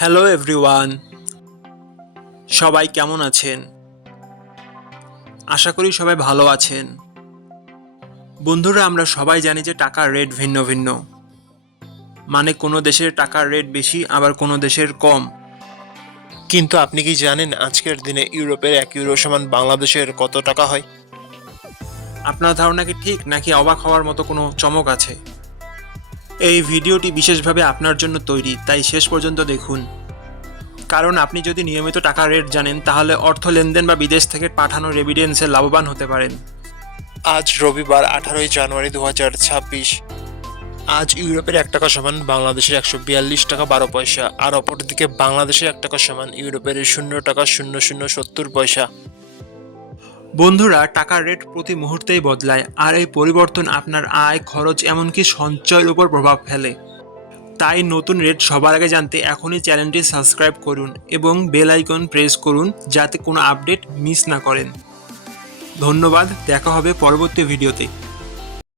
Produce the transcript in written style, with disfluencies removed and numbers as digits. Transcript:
Hello everyone, সবাই কেমন আছেন? আশা করি সবাই ভালো আছেন। বন্ধুরা, আমরা সবাই জানি যে টাকার রেট ভিন্ন ভিন্ন। মানে কোনো দেশের টাকার রেট বেশি, আবার কোনো দেশের কম। কিন্তু আপনি কি জানেন আজকের দিনে ইউরোপের 1 ইউরো সমান বাংলাদেশের কত টাকা হয়? আপনার ধারণা কি ঠিক, নাকি অবাক হওয়ার মতো কোনো চমক আছে? এই ভিডিওটি বিশেষভাবে আপনার জন্য তৈরি, তাই শেষ পর্যন্ত দেখুন। কারণ আপনি যদি নিয়মিত টাকার রেট জানেন, তাহলে অর্থ লেনদেন বা বিদেশ থেকে পাঠানো রেমিটেন্সে লাভবান হতে পারেন। আজ রবিবার 18ই জানুয়ারি 2026। আজ ইউরোপের 1 টাকা সমান বাংলাদেশের 142 টাকা 12 পয়সা, আর অপরদিকে বাংলাদেশের 1 টাকা সমান ইউরোপের 0 টাকা 0070 পয়সা। বন্ধুরা, টাকার রেট প্রতি মুহূর্তেই বদলায়, আর এই পরিবর্তন আপনার আয়, খরচ, এমনকি সঞ্চয়ের উপর প্রভাব ফেলে। তাই নতুন রেট সবার আগে জানতে এখনই চ্যানেলটি সাবস্ক্রাইব করুন এবং বেল আইকন প্রেস করুন, যাতে কোনো আপডেট মিস না করেন। ধন্যবাদ, দেখা হবে পরবর্তী ভিডিওতে।